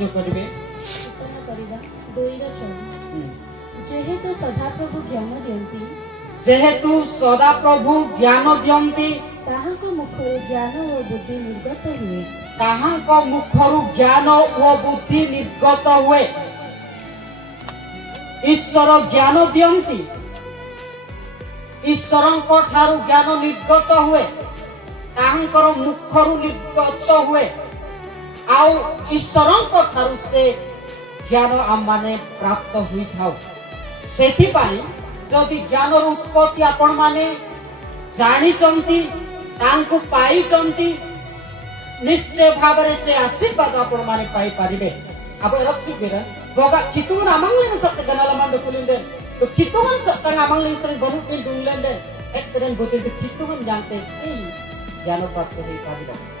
जो करिवे कीर्तन करिबा 2:24 जेहेतु सदाप्रभु ज्ञान दियंती जेहेतु सदा प्रभु ज्ञान दियंती ताहांको मुखରୁ ज्ञान ଓ ବୁଦ୍ଧି ନିର୍ଗତ ହୁଏ ताहांक मुखरु ज्ञान ओ बुद्धि निर्गत हुए ईश्वर ज्ञान दियंती ईश्वरଙ୍କ ଠାରୁ ज्ञान निर्गत हुए ताहांकर मुखरु निर्गत हुए आउ ईश्वरଙ୍କ ଠାରୁ से ज्ञान आम माने प्राप्त हुई थाउ सेथि पाई जदि ज्ञान उत्पत्ति आपण माने जानी चंती तांको पाई चंती निश्चय भावरे से आशीर्वाद आपण माने पाई पारिबे अब रखि बेरा गोगा कितुन आमंगले सत्य गनाला मांडे कुलिंदे तो कितुन सत्य आमंगले सरे बनु के दुंगलेंदे एक तरन गोते कितुन जानते से ज्ञान प्राप्त होई पारिबे